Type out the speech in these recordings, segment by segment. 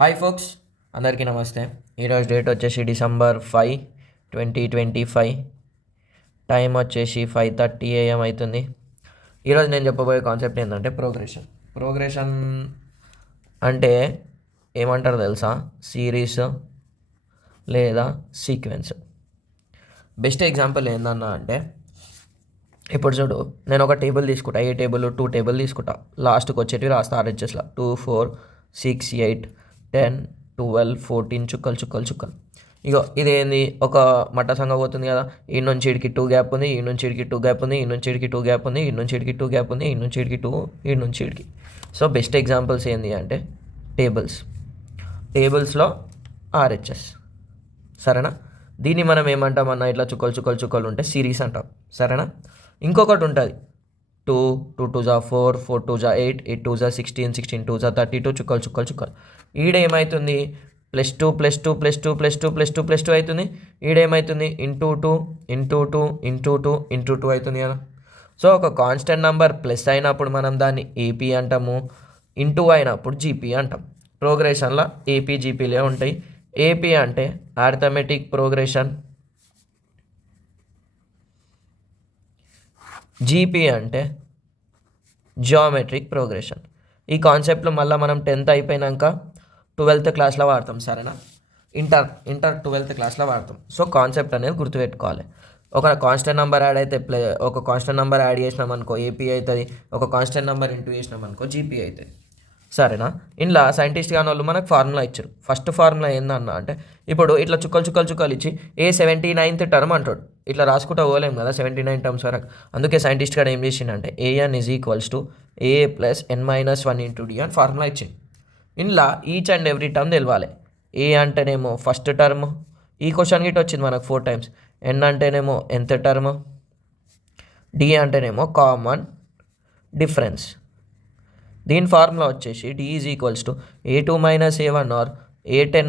Hi folks, అందరికీ నమస్తే. ఈరోజు డేట్ వచ్చేసి December 5, 2025. టైం వచ్చేసి 5:30 AM అవుతుంది. ఈరోజు నేను చెప్పబోయే కాన్సెప్ట్ ఏంటంటే ప్రోగ్రెషన్ అంటే ఏమంటారు తెలుసా? సిరీస్ లేదా సీక్వెన్స్. బెస్ట్ ఎగ్జాంపుల్ ఏందన్నా అంటే, ఇప్పుడు చూడు, నేను ఒక టేబుల్ తీసుకుంటా. ఏ టేబుల్? 2 టేబుల్ తీసుకుంటా. లాస్ట్కి వచ్చేటివి రాస్తా ఆర్హెచ్ఎస్లో 2, 4, 6, 8, 10, 12, 14 చుక్కలు. ఇగో ఇదేంది, ఒక మట్ట సంగ పోతుంది కదా. ఈ నుంచి ఇడికి 2 గ్యాప్ ఉంది, ఈ నుంచి ఇడికి 2 గ్యాప్ ఉంది, ఈ నుంచి ఇడికి 2 గ్యాప్ ఉంది, ఈ నుంచి ఇడికి 2 గ్యాప్ ఉంది, ఈ నుంచి ఇడికి 2, ఈ నుంచి ఇడికి. సో బెస్ట్ ఎగ్జాంపుల్స్ ఏంది అంటే టేబుల్స్లో ఆర్హెచ్ఎస్. సరేనా? దీన్ని మనం ఏమంటామన్నా, ఇట్లా చుక్కలు ఉంటే సిరీస్ అంటాం. సరేనా? ఇంకొకటి ఉంటుంది, 2, 2 2s 4, 4 2s 8, 8 2s 16, 16 2s 32 చుక్కలు. ఈడేమవుతుంది, +2 అవుతుంది. ఈడేమవుతుంది, ×2 అవుతుంది కదా. సో ఒక కాన్స్టెంట్ నెంబర్ ప్లస్ అయినప్పుడు మనం దాన్ని ఏపీ అంటాము, ఇంటూ అయినప్పుడు జీపీ అంటాం. ప్రోగ్రెషన్లో ఏపీ జీపీలే ఉంటాయి. ఏపీ అంటే అర్థమెటిక్ ప్రోగ్రెషన్, జీపీ అంటే జియోమెట్రిక్ ప్రోగ్రెషన్. ఈ కాన్సెప్ట్లు మళ్ళీ మనం 10th అయిపోయినాక 12th క్లాస్లో వాడతాం. సరేనా? ఇంటర్ 12th క్లాస్లో వాడతాం. సో కాన్సెప్ట్ అనేది గుర్తుపెట్టుకోవాలి. ఒక కాన్స్టెంట్ నెంబర్ యాడ్ అయితే ఒక కాన్స్టెంట్ నెంబర్ యాడ్ చేసినాం అనుకో ఏపీ అవుతుంది, ఒక కాన్స్టెంట్ నెంబర్ ఇంటూ చేసినాం అనుకో జీపీ అవుతుంది. సరేనా? ఇంట్లో సైంటిస్ట్ కాని వాళ్ళు మనకు ఫార్ములా ఇచ్చారు. ఫస్ట్ ఫార్ములా ఏందన్న అంటే, ఇప్పుడు ఇట్లా చుక్కలు ఇచ్చి A79th టర్మ్ అంటాడు. ఇట్లా రాసుకుంటూ పోలేము కదా 79 టర్మ్స్ వరకు. అందుకే సైంటిస్ట్ గారు ఏం చేసిండంటే AN = A + n-1 × D అని ఫార్ములా ఇచ్చింది. ఇంట్లో ఈచ్ అండ్ ఎవ్రీ టర్మ్ తెలవాలి. ఏ అంటేనేమో ఫస్ట్ టర్మ్, ఈ క్వశ్చన్ గిట్ వచ్చింది మనకు 4 times. n అంటేనేమో nth టర్మ్, D అంటేనేమో కామన్ డిఫరెన్స్. దీని ఫార్ములా వచ్చేసి D = A2 - A1 or A10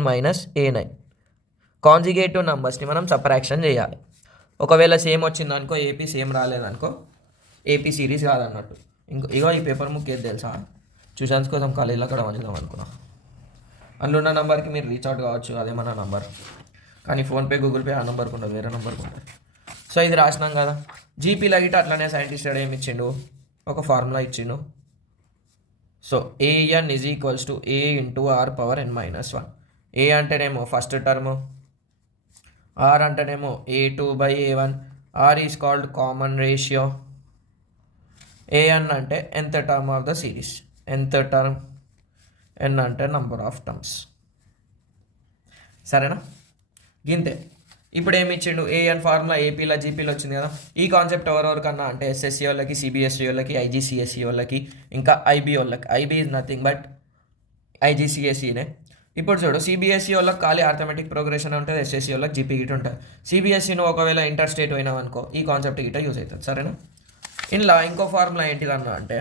- A9. Consecutive నెంబర్స్ని మనం సపరాక్షన్ చేయాలి. ఒకవేళ సేమ్ వచ్చిందనుకో, ఏపీ సేమ్ రాలేదనుకో ఏపీ సిరీస్ కాదన్నట్టు. ఇగో ఈ పేపర్ ముక్ ఏది తెలుసా? ట్యూషన్స్ కోసం కాలేజీలో అక్కడ వంచుదాం అనుకున్నా. అందులో ఉన్న నెంబర్కి మీరు రీచ్ అవుట్ కావచ్చు, అదే మన నెంబర్. కానీ ఫోన్పే, గూగుల్ పే ఆ నెంబర్కి ఉండదు, వేరే నెంబర్కి ఉంటుంది. సో ఇది రాసినాం కదా. జీపీలో గిట్ట అట్లనే సైంటిస్ట్ ఏమి ఇచ్చిండు, ఒక ఫార్ములా ఇచ్చిండు. So AN = A × R⁻n-1. ఏ అంటేనేమో ఫస్ట్ టర్మ్, R అంటేనేమో A2/A1. R is called common ratio. AN అంటే nth term of the series, nth term. n అంటే నంబర్ ఆఫ్ టర్మ్స్. సరేనా? గింతే. ఇప్పుడు ఏమి ఇచ్చిండు, AN ఫార్ములా ఏపీలో జీపీలో వచ్చింది కదా. ఈ కాన్సెప్ట్ ఎవరెవరికన్నా అంటే SSC వాళ్ళకి, CBSE వాళ్ళకి, IGCSE వాళ్ళకి, ఇంకా IB వాళ్ళకి. IB ఈజ్ నథింగ్ బట్ IGCSEనే. ఇప్పుడు చూడు, CBSE వాళ్ళకి ఖాళీ ఆర్థమెటిక్ ప్రోగ్రెషన్ ఉంటుంది, SSC వాళ్ళకి జీపీ గిట్ ఉంటుంది. CBSE నువ్వు ఒకవేళ ఇంటర్ స్టేట్ పోయినావు అనుకో, ఈ కాన్సెప్ట్ గిట్ట యూజ్ అవుతుంది. సరేనా? ఇందులో ఇంకో ఫార్ములా ఏంటిదన్నా అంటే,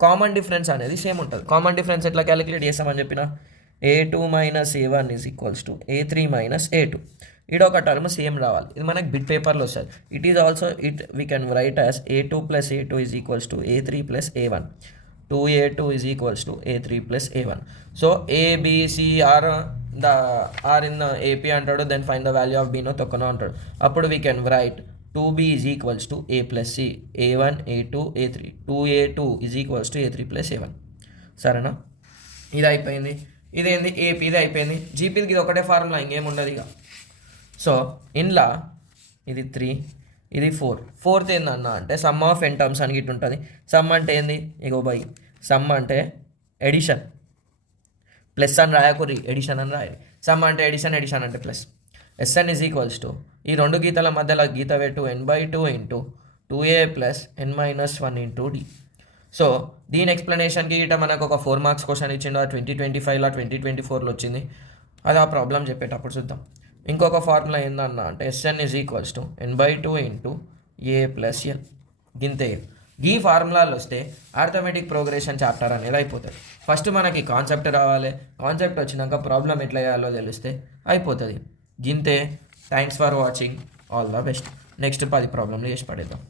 కామన్ డిఫరెన్స్ అనేది సేమ్ ఉంటుంది. కామన్ డిఫరెన్స్ ఎట్లా క్యాలిక్యులేట్ చేస్తామని చెప్పిన, A2 - A1 = A3 - A2. ఇది ఒక టర్మ్ సేమ్ రావాలి. ఇది మనకి బిట్ పేపర్లో వస్తుంది. It is also we can right as A2 + A2 = A3 + A1. 2A2 = A3 + A1. So ABCR are in AP అంటాడు, then find the value of బీనో తొక్కనో అంటాడు. అప్పుడు we can write 2B = A + C, A1 A2 A3. 2A2 = A3 + A1. సరేనా? ఇది అయిపోయింది. ఇదేంది AP, ఇది అయిపోయింది. జీపీకి ఇది ఒకటే ఫార్ములా, ఇంకేం ఉండదు ఇక. సో ఇంట్లో ఇది 3, ఇది 4. ఫోర్త్ ఏందన్న అంటే సమ్ ఆఫ్ n టర్మ్స్ అని గిట్టు ఉంటుంది. సమ్ అంటే ఏంది, ఇగో బై సమ్ అంటే ఎడిషన్. ప్లస్ అని రాయకూరి, ఎడిషన్ అని రాయాలి. సమ్ అంటే ఎడిషన్ అంటే ప్లస్. SN = ఈ రెండు గీతల మధ్యలో గీత పెట్టు, n/2 × 2A + n-1 × D. So దీని ఎక్స్ప్లెనేషన్కి ఇట మనకు ఒక 4 మార్క్స్ క్వశ్చన్ ఇచ్చిండు. 2025లో 2024లో వచ్చింది. అది ఆ ప్రాబ్లం చెప్పేటప్పుడు చూద్దాం. ఇంకొక ఫార్ములా ఏందన్నా అంటే SN = n/2 × A + L. గింతే. ఈ ఫార్ములాలు వస్తే ఆర్థమెటిక్ ప్రోగ్రెషన్ చాప్టర్ అనేది అయిపోతుంది. ఫస్ట్ మనకి కాన్సెప్ట్ రావాలి. కాన్సెప్ట్ వచ్చినాక ప్రాబ్లం ఎట్లా చేయాలో తెలిస్తే అయిపోతుంది. గింతే. Thanks for watching. All the best. Next 10 ప్రాబ్లంలు చేసి పడేద్దాం.